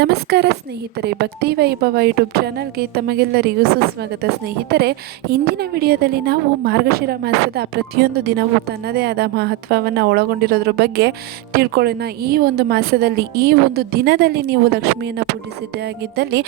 ನಮಸ್ಕಾರ ಸ್ನೇಹಿತರೆ, ಭಕ್ತಿ ವೈಭವ ಯೂಟ್ಯೂಬ್ ಚಾನಲ್ಗೆ ತಮಗೆಲ್ಲರಿಗೂ ಸುಸ್ವಾಗತ ಸ್ನೇಹಿತರೆ. ಇಂದಿನ ವಿಡಿಯೋದಲ್ಲಿ ನಾವು ಮಾರ್ಗಶಿರ ಮಾಸದ ಪ್ರತಿಯೊಂದು ದಿನವೂ ತನ್ನದೇ ಆದ ಮಹತ್ವವನ್ನು ಒಳಗೊಂಡಿರೋದ್ರ ಬಗ್ಗೆ ತಿಳ್ಕೊಳ್ಳೋಣ. ಈ ಒಂದು ಮಾಸದಲ್ಲಿ, ಈ ಒಂದು ದಿನದಲ್ಲಿ ನೀವು ಲಕ್ಷ್ಮಿಯನ್ನು ಪೂಜಿಸಿದ್ದಾಗಿದ್ದಲ್ಲಿ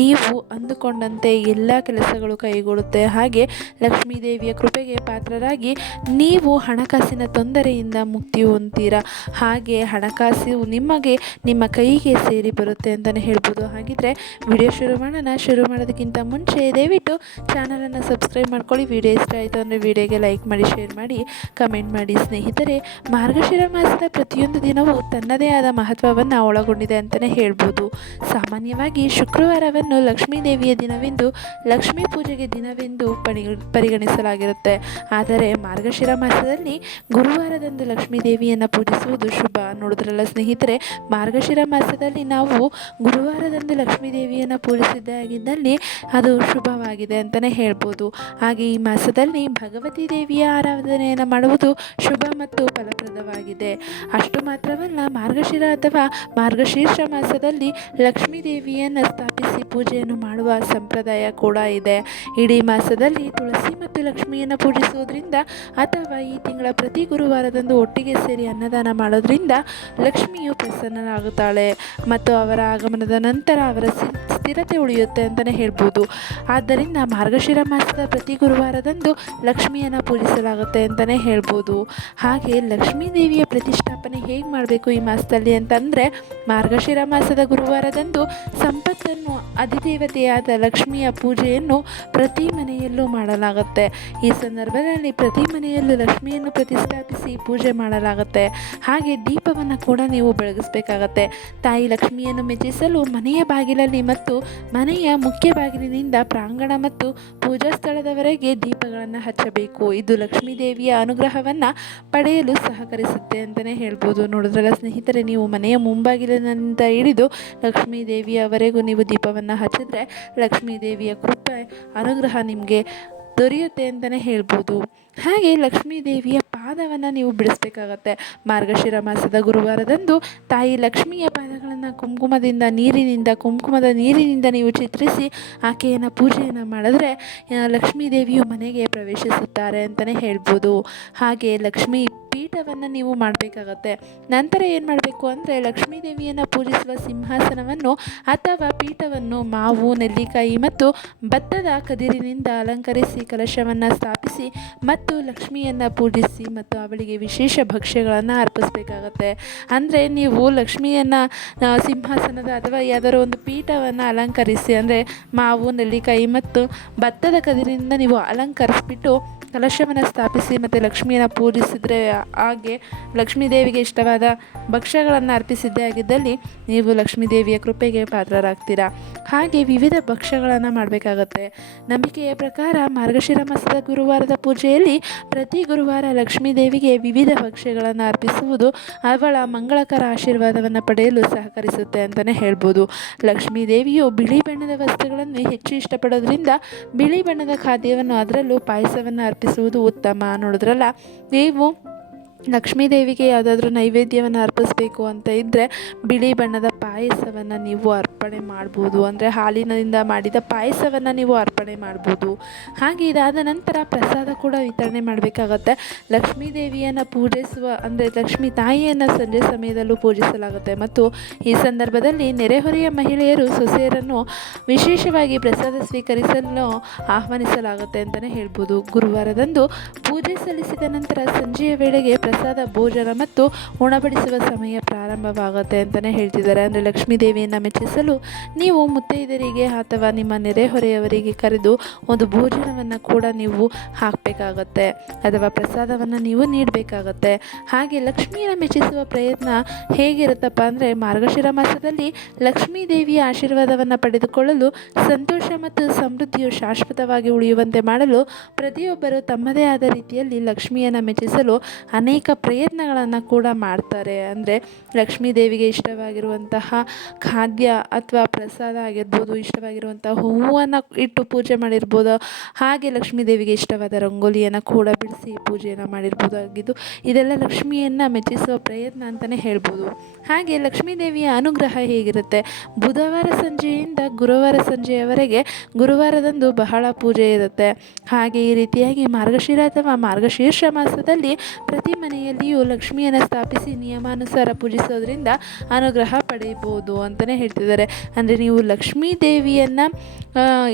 ನೀವು ಅಂದುಕೊಂಡಂತೆ ಎಲ್ಲ ಕೆಲಸಗಳು ಕೈಗೊಳ್ಳುತ್ತೆ. ಹಾಗೆ ಲಕ್ಷ್ಮೀ ದೇವಿಯ ಕೃಪೆಗೆ ಪಾತ್ರರಾಗಿ ನೀವು ಹಣಕಾಸಿನ ತೊಂದರೆಯಿಂದ ಮುಕ್ತಿ ಹೊಂತೀರಾ ಹಾಗೆ ಹಣಕಾಸು ನಿಮಗೆ ನಿಮ್ಮ ಕೈಗೆ ಸೇರಿ ಬರುತ್ತೆ. ಅಂತಲೇ ಹೇಳ್ಬೋದು. ಹಾಗಿದ್ರೆ ವಿಡಿಯೋ ಶುರು ಮಾಡೋಣ. ಶುರು ಮಾಡೋದಕ್ಕಿಂತ ಮುಂಚೆ ದಯವಿಟ್ಟು ಚಾನಲನ್ನು ಸಬ್ಸ್ಕ್ರೈಬ್ ಮಾಡ್ಕೊಳ್ಳಿ. ವಿಡಿಯೋ ಇಷ್ಟ ಆಯಿತು ಅಂದರೆ ವಿಡಿಯೋಗೆ ಲೈಕ್ ಮಾಡಿ, ಶೇರ್ ಮಾಡಿ, ಕಮೆಂಟ್ ಮಾಡಿ. ಸ್ನೇಹಿತರೆ, ಮಾರ್ಗಶಿರ ಮಾಸದ ಪ್ರತಿಯೊಂದು ದಿನವೂ ತನ್ನದೇ ಆದ ಮಹತ್ವವನ್ನು ಒಳಗೊಂಡಿದೆ ಅಂತಲೇ ಹೇಳ್ಬೋದು. ಸಾಮಾನ್ಯವಾಗಿ ಶುಕ್ರವಾರವನ್ನು ಲಕ್ಷ್ಮೀ ದೇವಿಯ ದಿನವೆಂದು ಲಕ್ಷ್ಮೀ ಪೂಜೆಗೆ ದಿನವೆಂದು ಪಣಿ, ಪರಿಗಣಿಸಲಾಗಿರುತ್ತೆ. ಆದರೆ ಮಾರ್ಗಶಿರ ಮಾಸದಲ್ಲಿ ಗುರುವಾರದಂದು ಲಕ್ಷ್ಮೀ ದೇವಿಯನ್ನು ಪೂಜಿಸುವುದು ಶುಭ ನೋಡಿದ್ರಲ್ಲ ಸ್ನೇಹಿತರೆ. ಮಾರ್ಗಶಿರ ಮಾಸದಲ್ಲಿ ನಾವು ಗುರುವಾರದಂದು ಲಕ್ಷ್ಮೀ ದೇವಿಯನ್ನು ಪೂಜಿಸಿದ್ದಾಗಿದ್ದಲ್ಲಿ ಅದು ಶುಭವಾಗಿದೆ ಅಂತಲೇ ಹೇಳ್ಬೋದು. ಹಾಗೆ ಈ ಮಾಸದಲ್ಲಿ ಭಗವತಿ ದೇವಿಯ ಆರಾಧನೆಯನ್ನು ಮಾಡುವುದು ಶುಭ ಮತ್ತು ಫಲಪ್ರದವಾಗಿದೆ. ಅಷ್ಟು ಮಾತ್ರವಲ್ಲ, ಮಾರ್ಗಶಿರ ಅಥವಾ ಮಾರ್ಗಶೀರ್ಷ ಮಾಸದಲ್ಲಿ ಲಕ್ಷ್ಮೀ ದೇವಿಯನ್ನು ಸ್ಥಾಪಿಸಿ ಪೂಜೆಯನ್ನು ಮಾಡುವ ಸಂಪ್ರದಾಯ ಕೂಡ ಇದೆ. ಇಡೀ ಮಾಸದಲ್ಲಿ ತುಳಸಿ ಮತ್ತು ಲಕ್ಷ್ಮಿಯನ್ನು ಪೂಜಿಸುವುದರಿಂದ ಅಥವಾ ಈ ತಿಂಗಳ ಪ್ರತಿ ಗುರುವಾರದಂದು ಒಟ್ಟಿಗೆ ಸೇರಿ ಅನ್ನದಾನ ಮಾಡೋದ್ರಿಂದ ಲಕ್ಷ್ಮಿಯು ಪ್ರಸನ್ನನಾಗುತ್ತಾಳೆ. ಮತ್ತು ಅವರ ಆಗಮನದ ನಂತರ ಅವರ ಸ್ಥಿರತೆ ಉಳಿಯುತ್ತೆ ಅಂತಲೇ ಹೇಳ್ಬೋದು. ಆದ್ದರಿಂದ ಮಾರ್ಗಶಿರ ಮಾಸದ ಪ್ರತಿ ಗುರುವಾರದಂದು ಲಕ್ಷ್ಮಿಯನ್ನು ಪೂಜಿಸಲಾಗುತ್ತೆ ಅಂತಲೇ ಹೇಳ್ಬೋದು. ಹಾಗೆ ಲಕ್ಷ್ಮೀ ದೇವಿಯ ಪ್ರತಿಷ್ಠಾಪನೆ ಹೇಗೆ ಮಾಡಬೇಕು ಈ ಮಾಸದಲ್ಲಿ ಅಂತಂದರೆ ಮಾರ್ಗಶಿರ ಮಾಸದ ಗುರುವಾರದಂದು ಸಂಪತ್ತನ್ನು ಅಧಿದೇವತೆಯಾದ ಲಕ್ಷ್ಮಿಯ ಪೂಜೆಯನ್ನು ಪ್ರತಿ ಮನೆಯಲ್ಲೂ ಮಾಡಲಾಗುತ್ತೆ. ಈ ಸಂದರ್ಭದಲ್ಲಿ ಪ್ರತಿ ಮನೆಯಲ್ಲೂ ಲಕ್ಷ್ಮಿಯನ್ನು ಪ್ರತಿಷ್ಠಾಪಿಸಿ ಪೂಜೆ ಮಾಡಲಾಗುತ್ತೆ. ಹಾಗೆ ದೀಪವನ್ನು ಕೂಡ ನೀವು ಬೆಳಗಿಸಬೇಕಾಗತ್ತೆ. ತಾಯಿ ಲಕ್ಷ್ಮಿಯನ್ನು ಮೆಚ್ಚಿಸಲು ಮನೆಯ ಬಾಗಿಲಲ್ಲಿ ಮತ್ತು ಮನೆಯ ಮುಖ್ಯ ಬಾಗಿಲಿನಿಂದ ಪ್ರಾಂಗಣ ಮತ್ತು ಪೂಜಾ ಸ್ಥಳದವರೆಗೆ ದೀಪಗಳನ್ನು ಹಚ್ಚಬೇಕು. ಇದು ಲಕ್ಷ್ಮೀ ದೇವಿಯ ಅನುಗ್ರಹವನ್ನು ಪಡೆಯಲು ಸಹಕರಿಸುತ್ತೆ ಅಂತಲೇ ಹೇಳ್ಬೋದು. ನೋಡಿದ್ರಲ್ಲ ಸ್ನೇಹಿತರೆ, ನೀವು ಮನೆಯ ಮುಂಬಾಗಿಲಿನಿಂದ ಹಿಡಿದು ಲಕ್ಷ್ಮೀ ದೇವಿಯವರೆಗೂ ನೀವು ದೀಪವನ್ನು ಹಚ್ಚಿದ್ರೆ ಲಕ್ಷ್ಮೀ ದೇವಿಯ ಕೃಪೆ, ಅನುಗ್ರಹ ನಿಮಗೆ ದೊರೆಯುತ್ತೆ ಅಂತಲೇ ಹೇಳ್ಬೋದು. ಹಾಗೆ ಲಕ್ಷ್ಮೀ ದೇವಿಯ ಪಾದವನ್ನು ನೀವು ಬಿಡಿಸ್ಬೇಕಾಗತ್ತೆ. ಮಾರ್ಗಶಿರ ಮಾಸದ ಗುರುವಾರದಂದು ತಾಯಿ ಲಕ್ಷ್ಮಿಯ ಪಾದಗಳನ್ನು ಕುಂಕುಮದಿಂದ ನೀರಿನಿಂದ, ಕುಂಕುಮದ ನೀರಿನಿಂದ ನೀವು ಚಿತ್ರಿಸಿ ಆಕೆಯನ್ನು ಪೂಜೆಯನ್ನು ಮಾಡಿದ್ರೆ ಲಕ್ಷ್ಮೀ ದೇವಿಯು ಮನೆಗೆ ಪ್ರವೇಶಿಸುತ್ತಾರೆ ಅಂತಲೇ ಹೇಳ್ಬೋದು. ಹಾಗೆ ಲಕ್ಷ್ಮೀ ಪೀಠವನ್ನು ನೀವು ಮಾಡಬೇಕಾಗತ್ತೆ. ನಂತರ ಏನು ಮಾಡಬೇಕು ಅಂದರೆ ಲಕ್ಷ್ಮೀ ದೇವಿಯನ್ನು ಪೂಜಿಸುವ ಸಿಂಹಾಸನವನ್ನು ಅಥವಾ ಪೀಠವನ್ನು ಮಾವು, ನೆಲ್ಲಿಕಾಯಿ ಮತ್ತು ಭತ್ತದ ಕದಿರಿನಿಂದ ಅಲಂಕರಿಸಿ ಕಲಶವನ್ನು ಸ್ಥಾಪಿಸಿ ಮತ್ತು ಲಕ್ಷ್ಮಿಯನ್ನು ಪೂಜಿಸಿ ಮತ್ತು ಅವಳಿಗೆ ವಿಶೇಷ ಭಕ್ಷ್ಯಗಳನ್ನು ಅರ್ಪಿಸಬೇಕಾಗತ್ತೆ. ಅಂದರೆ ನೀವು ಲಕ್ಷ್ಮಿಯನ್ನು ಸಿಂಹಾಸನದ ಅಥವಾ ಯಾವುದಾದ್ರು ಒಂದು ಪೀಠವನ್ನು ಅಲಂಕರಿಸಿ ಅಂದರೆ ಮಾವು, ನೆಲ್ಲಿಕಾಯಿ ಮತ್ತು ಭತ್ತದ ಕದಿರಿನಿಂದ ನೀವು ಅಲಂಕರಿಸ್ಬಿಟ್ಟು ಕಲಶವನ್ನು ಸ್ಥಾಪಿಸಿ ಮತ್ತು ಲಕ್ಷ್ಮಿಯನ್ನು ಪೂಜಿಸಿದರೆ ಹಾಗೆ ಲಕ್ಷ್ಮೀ ದೇವಿಗೆ ಇಷ್ಟವಾದ ಭಕ್ಷ್ಯಗಳನ್ನು ಅರ್ಪಿಸಿದ್ದೇ ಆಗಿದ್ದಲ್ಲಿ ನೀವು ಲಕ್ಷ್ಮೀ ದೇವಿಯ ಕೃಪೆಗೆ ಪಾತ್ರರಾಗ್ತೀರಾ? ಹಾಗೆ ವಿವಿಧ ಭಕ್ಷ್ಯಗಳನ್ನು ಮಾಡಬೇಕಾಗತ್ತೆ. ನಂಬಿಕೆಯ ಪ್ರಕಾರ ಮಾರ್ಗಶಿರ ಮಾಸದ ಗುರುವಾರದ ಪೂಜೆಯಲ್ಲಿ ಪ್ರತಿ ಗುರುವಾರ ಲಕ್ಷ್ಮೀ ದೇವಿಗೆ ವಿವಿಧ ಭಕ್ಷ್ಯಗಳನ್ನು ಅರ್ಪಿಸುವುದು ಅವಳ ಮಂಗಳಕರ ಆಶೀರ್ವಾದವನ್ನು ಪಡೆಯಲು ಸಹಕರಿಸುತ್ತೆ ಅಂತಲೇ ಹೇಳ್ಬೋದು. ಲಕ್ಷ್ಮೀ ದೇವಿಯು ಬಿಳಿ ಬಣ್ಣದ ವಸ್ತುಗಳನ್ನು ಹೆಚ್ಚು ಇಷ್ಟಪಡೋದ್ರಿಂದ ಬಿಳಿ ಬಣ್ಣದ ಖಾದ್ಯವನ್ನು ಅದರಲ್ಲೂ ಪಾಯಸವನ್ನು ಅರ್ಪಿಸುವುದು ಉತ್ತಮ. ನೋಡಿದ್ರಲ್ಲ? ನೀವು ಲಕ್ಷ್ಮೀ ದೇವಿಗೆ ಯಾವುದಾದ್ರೂ ನೈವೇದ್ಯವನ್ನು ಅರ್ಪಿಸಬೇಕು ಅಂತ ಇದ್ದರೆ ಬಿಳಿ ಬಣ್ಣದ ಪಾಯಸವನ್ನು ನೀವು ಅರ್ಪಣೆ ಮಾಡ್ಬೋದು. ಅಂದರೆ ಹಾಲಿನಿಂದ ಮಾಡಿದ ಪಾಯಸವನ್ನು ನೀವು ಅರ್ಪಣೆ ಮಾಡ್ಬೋದು. ಹಾಗೆ ಇದಾದ ನಂತರ ಪ್ರಸಾದ ಕೂಡ ವಿತರಣೆ ಮಾಡಬೇಕಾಗತ್ತೆ. ಲಕ್ಷ್ಮೀ ದೇವಿಯನ್ನು ಪೂಜಿಸುವ, ಅಂದರೆ ಲಕ್ಷ್ಮೀ ತಾಯಿಯನ್ನು ಸಂಜೆ ಸಮಯದಲ್ಲೂ ಪೂಜಿಸಲಾಗುತ್ತೆ. ಮತ್ತು ಈ ಸಂದರ್ಭದಲ್ಲಿ ನೆರೆಹೊರೆಯ ಮಹಿಳೆಯರು ಸೊಸೆಯರನ್ನು ವಿಶೇಷವಾಗಿ ಪ್ರಸಾದ ಸ್ವೀಕರಿಸಲು ಆಹ್ವಾನಿಸಲಾಗುತ್ತೆ ಅಂತಲೇ ಹೇಳ್ಬೋದು. ಗುರುವಾರದಂದು ಪೂಜೆ ಸಲ್ಲಿಸಿದ ನಂತರ ಸಂಜೆಯ ವೇಳೆಗೆ ಪ್ರಸಾದ, ಭೋಜನ ಮತ್ತು ಉಣಬಡಿಸುವ ಸಮಯ ಪ್ರಾರಂಭವಾಗುತ್ತೆ ಅಂತಲೇ ಹೇಳ್ತಿದ್ದಾರೆ. ಅಂದರೆ ಲಕ್ಷ್ಮೀ ದೇವಿಯನ್ನು ಮೆಚ್ಚಿಸಲು ನೀವು ಮುತ್ತೈದರಿಗೆ ಅಥವಾ ನಿಮ್ಮ ನೆರೆಹೊರೆಯವರಿಗೆ ಕರೆದು ಒಂದು ಭೋಜನವನ್ನು ಕೂಡ ನೀವು ಹಾಕಬೇಕಾಗತ್ತೆ ಅಥವಾ ಪ್ರಸಾದವನ್ನು ನೀವು ನೀಡಬೇಕಾಗತ್ತೆ. ಹಾಗೆ ಲಕ್ಷ್ಮಿಯನ್ನು ಮೆಚ್ಚಿಸುವ ಪ್ರಯತ್ನ ಹೇಗಿರುತ್ತಪ್ಪ ಅಂದರೆ ಮಾರ್ಗಶಿರ ಮಾಸದಲ್ಲಿ ಲಕ್ಷ್ಮೀ ದೇವಿಯ ಆಶೀರ್ವಾದವನ್ನು ಪಡೆದುಕೊಳ್ಳಲು ಸಂತೋಷ ಮತ್ತು ಸಮೃದ್ಧಿಯು ಶಾಶ್ವತವಾಗಿ ಉಳಿಯುವಂತೆ ಮಾಡಲು ಪ್ರತಿಯೊಬ್ಬರು ತಮ್ಮದೇ ಆದ ರೀತಿಯಲ್ಲಿ ಲಕ್ಷ್ಮಿಯನ್ನು ಮೆಚ್ಚಿಸಲು ಅನೇಕ ಅನೇಕ ಪ್ರಯತ್ನಗಳನ್ನು ಕೂಡ ಮಾಡ್ತಾರೆ. ಅಂದರೆ ಲಕ್ಷ್ಮೀ ದೇವಿಗೆ ಇಷ್ಟವಾಗಿರುವಂತಹ ಖಾದ್ಯ ಅಥವಾ ಪ್ರಸಾದ ಆಗಿರ್ಬೋದು ಇಷ್ಟವಾಗಿರುವಂಥ ಹೂವನ್ನು ಇಟ್ಟು ಪೂಜೆ ಮಾಡಿರ್ಬೋದು, ಹಾಗೆ ಲಕ್ಷ್ಮೀ ದೇವಿಗೆ ಇಷ್ಟವಾದ ರಂಗೋಲಿಯನ್ನು ಕೂಡ ಬಿಡಿಸಿ ಪೂಜೆಯನ್ನು ಮಾಡಿರ್ಬೋದಾಗಿದ್ದು, ಇದೆಲ್ಲ ಲಕ್ಷ್ಮಿಯನ್ನು ಮೆಚ್ಚಿಸುವ ಪ್ರಯತ್ನ ಅಂತಲೇ ಹೇಳ್ಬೋದು. ಹಾಗೆ ಲಕ್ಷ್ಮೀ ದೇವಿಯ ಅನುಗ್ರಹ ಹೇಗಿರುತ್ತೆ? ಬುಧವಾರ ಸಂಜೆಯಿಂದ ಗುರುವಾರ ಸಂಜೆಯವರೆಗೆ ಗುರುವಾರದಂದು ಬಹಳ ಪೂಜೆ ಇರುತ್ತೆ. ಹಾಗೆ ಈ ರೀತಿಯಾಗಿ ಮಾರ್ಗಶಿರ ಅಥವಾ ಮಾರ್ಗಶೀರ್ಷ ಮಾಸದಲ್ಲಿ ಪ್ರತಿ ಮನೆಯಲ್ಲಿಯೂ ಲಕ್ಷ್ಮಿಯನ್ನು ಸ್ಥಾಪಿಸಿ ನಿಯಮಾನುಸಾರ ಪೂಜಿಸೋದ್ರಿಂದ ಅನುಗ್ರಹ ಪಡೆಯಬಹುದು ಅಂತಲೇ ಹೇಳ್ತಿದ್ದಾರೆ. ಅಂದರೆ ನೀವು ಲಕ್ಷ್ಮೀ ದೇವಿಯನ್ನು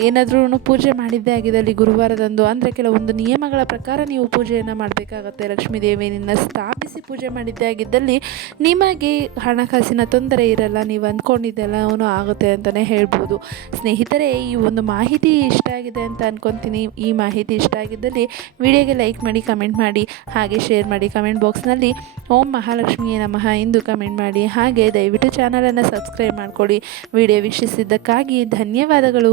ಏನಾದ್ರೂ ಪೂಜೆ ಮಾಡಿದ್ದೇ ಆಗಿದ್ದಲ್ಲಿ ಗುರುವಾರದಂದು, ಅಂದರೆ ಕೆಲವೊಂದು ನಿಯಮಗಳ ಪ್ರಕಾರ ನೀವು ಪೂಜೆಯನ್ನು ಮಾಡಬೇಕಾಗತ್ತೆ ಲಕ್ಷ್ಮೀ ದೇವಿಯನ್ನು ಸ್ಥಾಪಿಸಿ ಪೂಜೆ ಮಾಡಿದ್ದೇ ಆಗಿದ್ದಲ್ಲಿ ನಿಮಗೆ ಹಣಕಾಸಿನ ತೊಂದರೆ ಇರಲ್ಲ, ನೀವು ಅಂದ್ಕೊಂಡಿದ್ದೆಲ್ಲವೂ ಆಗುತ್ತೆ ಅಂತಲೇ ಹೇಳ್ಬೋದು. ಸ್ನೇಹಿತರೆ, ಈ ಒಂದು ಮಾಹಿತಿ ಇಷ್ಟ ಆಗಿದೆ ಅಂತ ಅಂದ್ಕೊತೀನಿ ಈ ಮಾಹಿತಿ ಇಷ್ಟ ಆಗಿದ್ದಲ್ಲಿ ವಿಡಿಯೋಗೆ ಲೈಕ್ ಮಾಡಿ, ಕಮೆಂಟ್ ಮಾಡಿ, ಹಾಗೆ ಶೇರ್ ಮಾಡಿ, ಕಮೆಂಟ್ ಬಾಕ್ಸ್ನಲ್ಲಿ ಓಂ ಮಹಾಲಕ್ಷ್ಮಿಯೇ ನಮಃ ಎಂದು ಕಮೆಂಟ್ ಮಾಡಿ, ಹಾಗೆ ದಯವಿಟ್ಟು ಚಾನಲನ್ನು ಸಬ್ಸ್ಕ್ರೈಬ್ ಮಾಡಿಕೊಡಿ. ವಿಡಿಯೋ ವೀಕ್ಷಿಸಿದ್ದಕ್ಕಾಗಿ ಧನ್ಯವಾದಗಳು.